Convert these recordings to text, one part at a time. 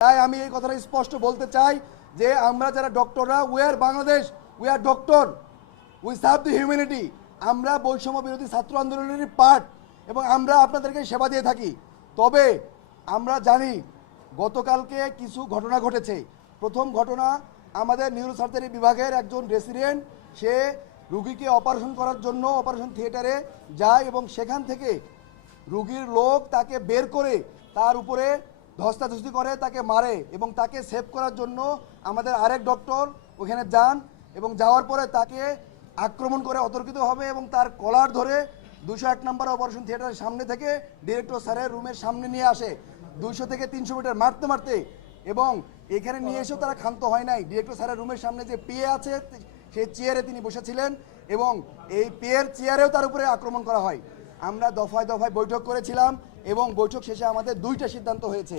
তাই আমি এই কথাটা স্পষ্ট বলতে চাই যে আমরা যারা ডক্টররা we are Bangladesh, we are doctor, we serve the humanity. আমরা বৈষম্য বিরোধী ছাত্র আন্দোলনেরই পার্ট এবং আমরা আপনাদেরকে সেবা দিয়ে থাকি। তবে আমরা জানি গতকালকে কিছু ঘটনা ঘটেছে। প্রথম ঘটনা, আমাদের নিউরোসার্জারি বিভাগের একজন রেসিডেন্ট সে রুগীকে অপারেশন করার জন্য অপারেশন থিয়েটারে যায় এবং সেখান থেকে রুগীর লোক তাকে বের করে তার উপরে ধস্তাধস্তি করে, তাকে মারে এবং তাকে সেভ করার জন্য আমাদের আরেক ডক্টর ওখানে যান এবং যাওয়ার পরে তাকে আক্রমণ করে অতর্কিতভাবে এবং তার কলার ধরে 201 নম্বর অপারেশন থিয়েটারের সামনে থেকে ডিরেক্টর স্যারের রুমের সামনে নিয়ে আসে 200 থেকে 300 মিটার মারতে মারতে, এবং এখানে নিয়ে এসেও তারা ক্ষান্ত হয় নাই। ডিরেক্টর স্যারের রুমের সামনে যে পিএ আছে সেই চেয়ারে তিনি বসেছিলেন এবং এই পিএর চেয়ারেও তার উপরে আক্রমণ করা হয়। আমরা দফায় দফায় বৈঠক করেছিলাম এবং বৈঠক শেষে আমাদের দুইটা সিদ্ধান্ত হয়েছে।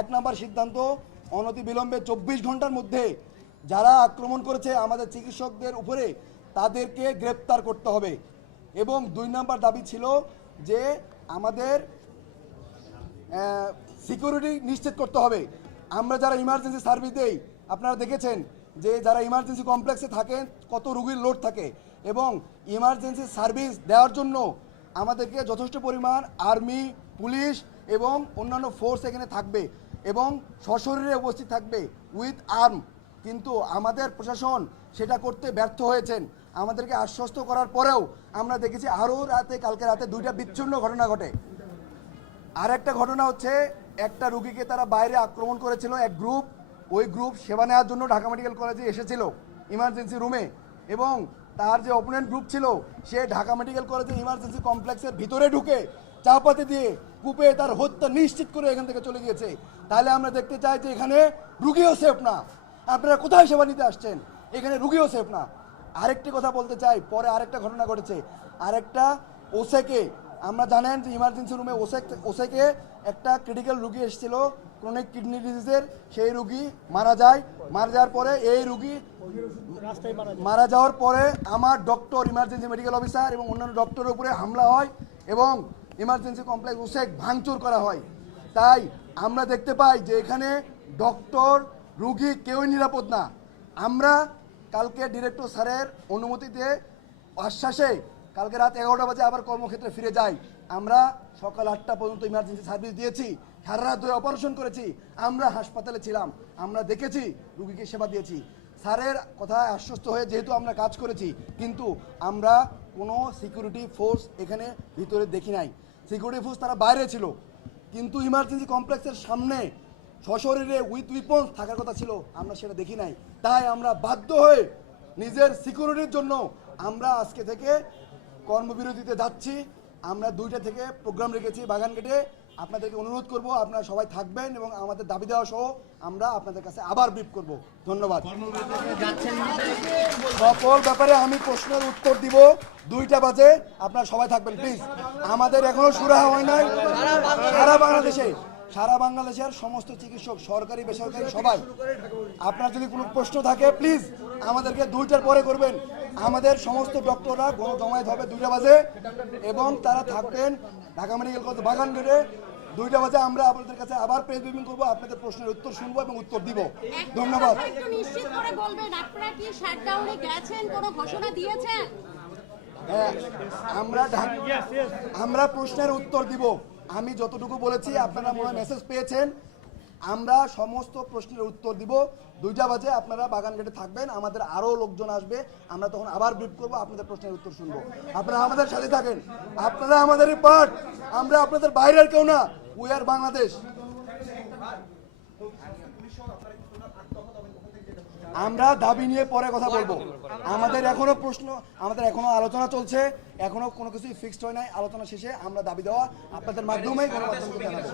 এক নম্বর সিদ্ধান্ত, অনতিবিলম্বে 24 ঘন্টার মধ্যে যারা আক্রমণ করেছে আমাদের চিকিৎসকদের উপরে তাদেরকে গ্রেপ্তার করতে হবে, এবং 2 নম্বর দাবি ছিল যে আমাদের সিকিউরিটি নিশ্চিত করতে হবে। আমরা যারা ইমার্জেন্সি সার্ভিস দেই, আপনারা দেখেছেন যে যারা ইমার্জেন্সি কমপ্লেক্সে থাকেন কত রুগীর লোড থাকে, এবং ইমার্জেন্সি সার্ভিস দেওয়ার জন্য আমাদেরকে যথেষ্ট পরিমাণ আর্মি, পুলিশ এবং অন্যান্য ফোর্স এখানে থাকবে এবং সশরীরে উপস্থিত থাকবে উইথ আর্ম। কিন্তু আমাদের প্রশাসন সেটা করতে ব্যর্থ হয়েছেন। আমাদেরকে আশ্বস্ত করার পরেও আমরা দেখেছি আরও কালকে রাতে 2টা বিচ্ছিন্ন ঘটনা ঘটে। আরেকটা ঘটনা হচ্ছে, একটা রুগীকে তারা বাইরে আক্রমণ করেছিল এক গ্রুপ। ওই গ্রুপ সেবা নেওয়ার জন্য ঢাকা মেডিকেল কলেজে এসেছিল ইমার্জেন্সি রুমে, এবং তার যে অপোনেন্ট গ্রুপ ছিল সে ঢাকা মেডিকেল কলেজের ইমার্জেন্সি কমপ্লেক্সের ভিতরে ঢুকে চাপাতি দিয়ে কূপে তার হত্যা নিশ্চিত করে এখান থেকে চলে গিয়েছে। তাহলে আমরা দেখতে চাই যে এখানে রুগীও সেফ না। আপনারা কোথায় সেবা নিতে আসছেন? এখানে রুগীও সেফ না। আরেকটি কথা বলতে চাই, পরে আরেকটা ঘটনা ঘটেছে। আরেকটা ওসেকে, আমরা জানেন যে ইমার্জেন্সি রুমে ওসেকে একটা ক্রিটিক্যাল রুগী এসেছিল ক্রনিক কিডনি ডিজিজের, সেই রুগী মারা যায়। মারা যাওয়ার পরে এই রুগী মারা যাওয়ার পরে আমার ডক্টর, ইমার্জেন্সি মেডিকেল অফিসার এবং অন্যান্য ডক্টরের উপরে হামলা হয় এবং ইমার্জেন্সি কমপ্লেক্স ওসেক ভাঙচুর করা হয়। তাই আমরা দেখতে পাই যে এখানে ডক্টর, রুগী কেউই নিরাপদ না। আমরা কালকে ডিরেক্টর স্যারের অনুমতিতে আশ্বাসে কালকে রাত 11টা বাজে আবার কর্মক্ষেত্রে ফিরে যাই। আমরা সকাল 8টা পর্যন্ত ইমার্জেন্সি সার্ভিস দিয়েছি, সারা রাত ধরে অপারেশন করেছি, আমরা হাসপাতালে ছিলাম, আমরা দেখেছি, রুগীকে সেবা দিয়েছি। স্যারের কথায় আশ্বস্ত হয়ে যেহেতু আমরা কাজ করেছি, কিন্তু আমরা কোনো সিকিউরিটি ফোর্স এখানে ভিতরে দেখি নাই। সিকিউরিটি ফোর্স তারা বাইরে ছিল, কিন্তু ইমার্জেন্সি কমপ্লেক্সের সামনে সশরীরে উইথ উইপন্স থাকার কথা ছিল, আমরা সেটা দেখি নাই। তাই আমরা বাধ্য হয়ে নিজের সিকিউরিটির জন্য আমরা আজকে থেকে কর্মবিরতিতে যাচ্ছি। আমরা 2টা থেকে প্রোগ্রাম রেখেছি বাগানঘাটে। আপনাদেরকে অনুরোধ করব আপনারা সবাই থাকবেন এবং আমাদের দাবি দেওয়া সহ আমরা আপনাদের কাছে আবার ব্রিফ করব। ধন্যবাদ। সকল ব্যাপারে আমি প্রশ্নের উত্তর দিব 2টা বাজে, আপনারা সবাই থাকবেন প্লিজ। আমাদের এখনো সুরাহা হয় নাই। সারা বাংলাদেশের সমস্ত চিকিৎসক, সরকারি বেসরকারি সবাই, আপনার যদি কোনো প্রশ্ন থাকে প্লিজ আমাদেরকে 2টার পরে করবেন। আমাদের সমস্ত ডক্টররা জমায়েত হবে 2টা বাজে এবং তারা থাকবেন ঢাকা মেডিকেল কলেজ বাগানঘাটে 2টা বাজে। আমরা আপনাদের কাছে আবার প্রেস ব্রিফিং করবো, আপনাদের প্রশ্নের উত্তর শুনবো এবং উত্তর দিব। ধন্যবাদ। হ্যাঁ, আমরা প্রশ্নের উত্তর দিব। আমি যতটুকু বলেছি আপনারা মনে হয় মেসেজ পেয়েছেন। আমরা সমস্ত প্রশ্নের উত্তর দিব 2টা বাজে। আপনারা বাগানঘাটে থাকবেন, আমাদের আরও লোকজন আসবে, আমরা তখন আবার ব্রিফ করবো, আপনাদের প্রশ্নের উত্তর শুনবো। আপনারা আমাদের সাথে থাকেন, আপনারা আমাদেরই পার্ট, আমরা আপনাদের বাইরের কেউ না। We are Bangladesh. আমরা দাবি নিয়ে পরে কথা বলবো। আমাদের এখনো প্রশ্ন, আমাদের এখনো আলোচনা চলছে, এখনো কোনো কিছুই ফিক্সড হয় নাই। আলোচনা শেষে আমরা দাবি দেওয়া আপনাদের মাধ্যমেই গণমাধ্যমকে জানাবো।